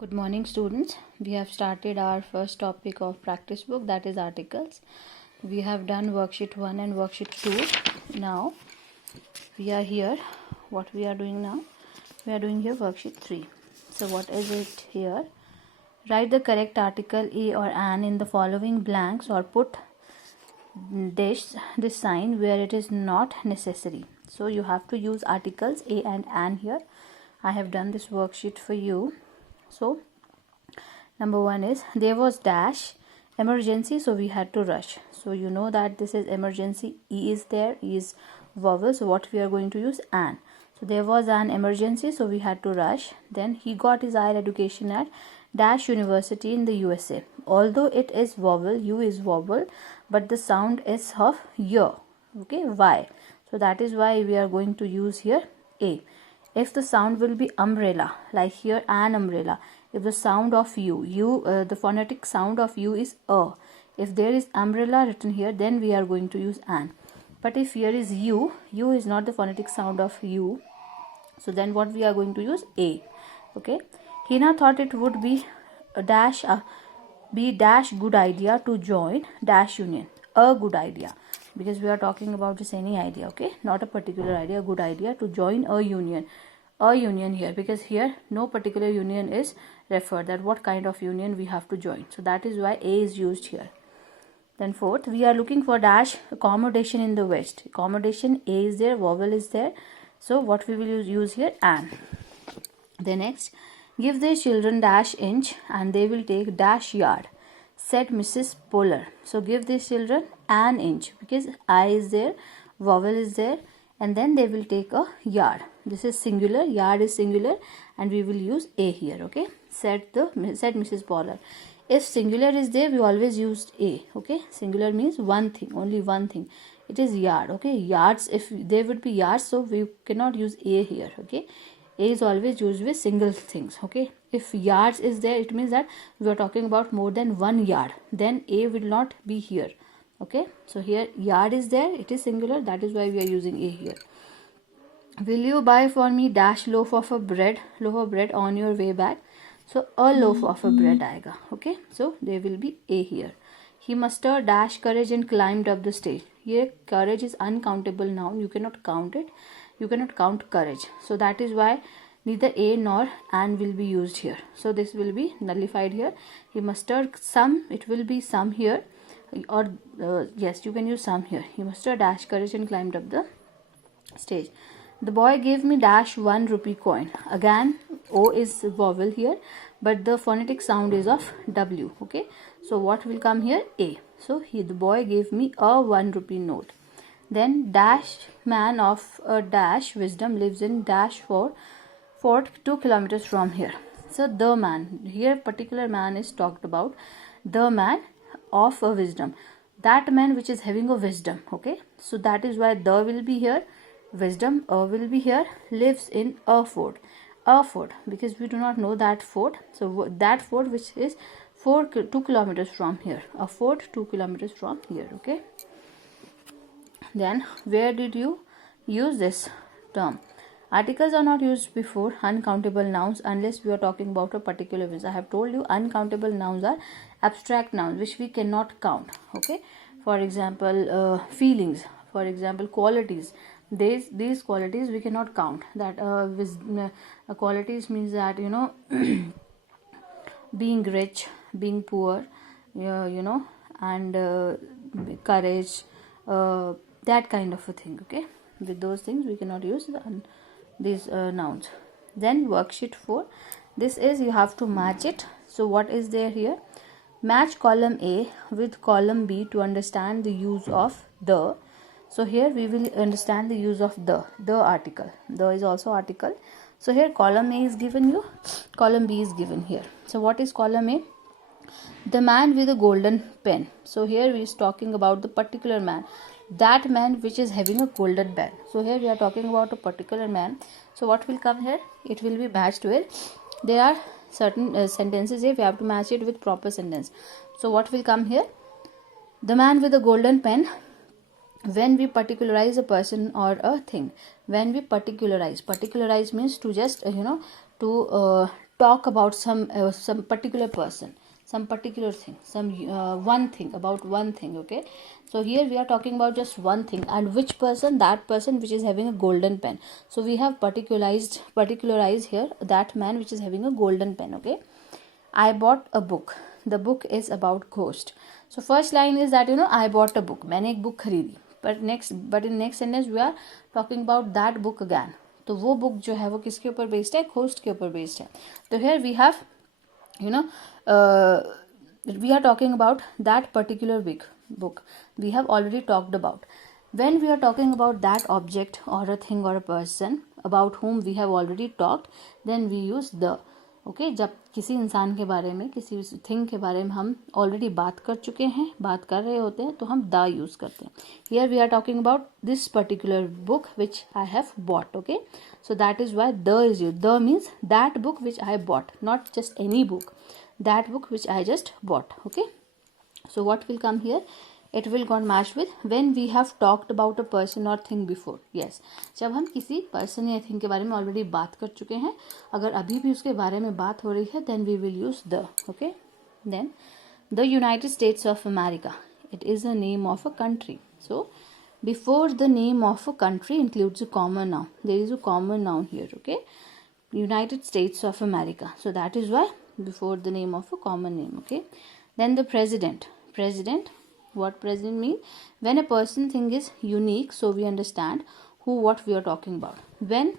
Good morning, students. We have started our first topic of practice book, that is articles. We have done worksheet 1 and worksheet 2. Now we are here. What we are doing now? We are doing here worksheet 3. So what is it here? Write the correct article a or an in the following blanks, or put this sign where it is not necessary. So you have to use articles a and an here. I have done this worksheet for you. So number 1 is there was dash emergency, so we had to rush. So you know that this is emergency. E is there, E is vowel, so what we are going to use? An. So there was an emergency, so we had to rush. Then he got his higher education at dash university in the USA. Although it is vowel, U is vowel, but the sound is of Y. Okay, Y. So that is why we are going to use here A. If the sound will be umbrella, like here an umbrella, if the sound of U, the phonetic sound of U is A. If there is umbrella written here, then we are going to use an. But if here is U is not the phonetic sound of U. So then what we are going to use? A. Okay. Hina thought it would be a dash good idea to join dash union. A good idea. Because we are talking about just any idea, okay? Not a particular idea, a good idea to join a union. A union here, because here no particular union is referred, that what kind of union we have to join. So that is why A is used here. Then fourth, we are looking for dash accommodation in the West. Accommodation, A is there, vowel is there. So what we will use here? An. Then next, give their children dash inch and they will take dash yard, said Mrs. Polar. So give these children an inch, because I is there, vowel is there, and then they will take a yard. This is singular, yard is singular, and we will use A here. Okay, said Mrs. Polar. If singular is there, we always used A. Okay, singular means one thing, only one thing. It is yard. Okay, yards, if there would be yards, so we cannot use A here. Okay, A is always used with single things. Okay, if yards is there, it means that we are talking about more than 1 yard, then A will not be here. Okay, so here yard is there, it is singular, that is why we are using A here. Will you buy for me dash loaf of bread on your way back? So a loaf of a bread aega. Okay, so there will be A here. He mustered dash courage and climbed up the stage. Here courage is uncountable noun, you cannot count it, you cannot count courage. So that is why neither A nor an will be used here. So this will be nullified here. He mustered some, it will be some here, or yes, you can use some here. He mustered dash courage and climbed up the stage. The boy gave me dash 1 rupee coin. Again, O is vowel here, but the phonetic sound is of W. Okay, so what will come here? A. So the boy gave me a 1 rupee note. Then dash man of a dash wisdom lives in dash fort 2 kilometers from here. So the man, here particular man is talked about, the man of a wisdom, that man which is having a wisdom. Okay, so that is why the will be here, wisdom, a will be here, lives in a fort, because we do not know that fort. So that fort which is 2 kilometers from here, a fort 2 kilometers from here. Okay, then where did you use this term? Articles are not used before uncountable nouns unless we are talking about a particular event. I have told you uncountable nouns are abstract nouns which we cannot count. Okay, for example, feelings, for example, qualities. These qualities we cannot count. That qualities means that, you know, being rich, being poor, you know, and courage, that kind of a thing. Okay, with those things we cannot use these nouns. Then worksheet 4, this is, you have to match it. So what is there here? Match column A with column B to understand the use of the. So here we will understand the use of the article. The is also article. So here column A is given you, column B is given here. So what is column A? The man with a golden pen. So here we is talking about the particular man, that man which is having a golden pen. So here we are talking about a particular man. So what will come here? It will be matched with, there are certain sentences here, we have to match it with proper sentence. So what will come here? The man with a golden pen. When we particularize a person or a thing, when we particularize means to just to talk about some particular person, some particular thing, some one thing, about one thing. Okay, so here we are talking about just one thing, and which person? That person which is having a golden pen. So we have particularized here that man which is having a golden pen. Okay, I bought a book. The book is about ghost. So first line is that I bought a book. मैंने एक book खरीदी. But in next sentence we are talking about that book again. तो वो book जो है वो किसके ऊपर based है? Ghost के ऊपर based है. तो here we have we are talking about that particular book we have already talked about. When we are talking about that object or a thing or a person about whom we have already talked, then we use the. Okay जब किसी इंसान के बारे में, किसी thing के बारे में हम ऑलरेडी बात कर चुके हैं, बात कर रहे होते हैं, तो हम द यूज करते हैं. Here we are talking about this particular book which I have bought. Okay so that is why the is use. The means that book which I bought, not just any book, that book which I just bought. Okay, so what will come here? It will got matched with when we have talked about a person or thing before. Yes, जब हम किसी person या thing के बारे में already बात कर चुके हैं, अगर अभी भी उसके बारे में बात हो रही है, then we will use the. Okay, then the United States of America, it is a name of a country. So before the name of a country includes a common noun. There is a common noun here. Okay, United States of America. So that is why before the name of a common name. Okay, then the president. What president mean? When a person thing is unique, so we understand what we are talking about. When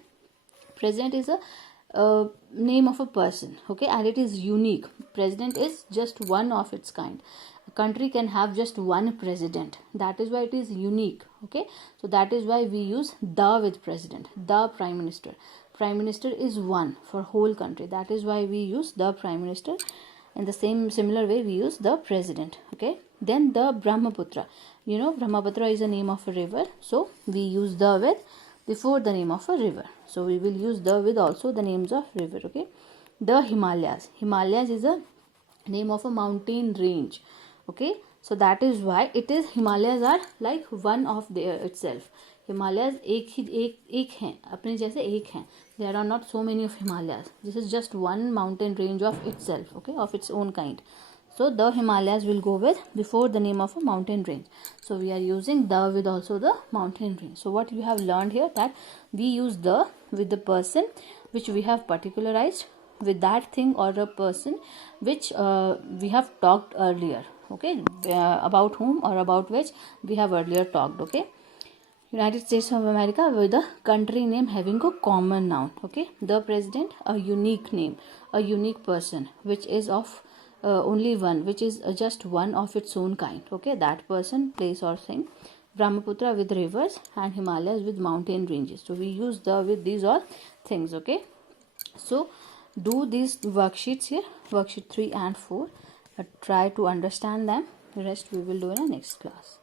president is a name of a person, okay, and it is unique. President is just one of its kind. A country can have just one president. That is why it is unique. Okay, so that is why we use the with president. The prime minister. Prime minister is one for whole country. That is why we use the prime minister. In the similar way we use the president. Okay, then the Brahmaputra. Brahmaputra is a name of a river, so we use the with before the name of a river. So we will use the with also the names of river. Okay, the Himalayas. Himalayas is a name of a mountain range. Okay, so that is why it is Himalayas are like one of their itself. Himalayas एक हैं, अपने जैसे एक हैं. There are not so many of Himalayas. This is just one mountain range of itself. Okay, of its own kind. So the Himalayas will go with before the name of a mountain range. So we are using the with also the mountain range. So what you have learned here, that we use the with the person which we have particularized with that thing or a person which we have talked earlier. Okay, about whom or about which we have earlier talked. Okay, United States of America with a country name having a common noun. Okay, the president, a unique name, a unique person which is of only one, which is just one of its own kind. Okay, that person, place or thing. Brahmaputra with rivers and Himalayas with mountain ranges. So we use the with these all things. Okay, so do these worksheets here, worksheet 3 and 4. Try to understand them. The rest we will do in our next class.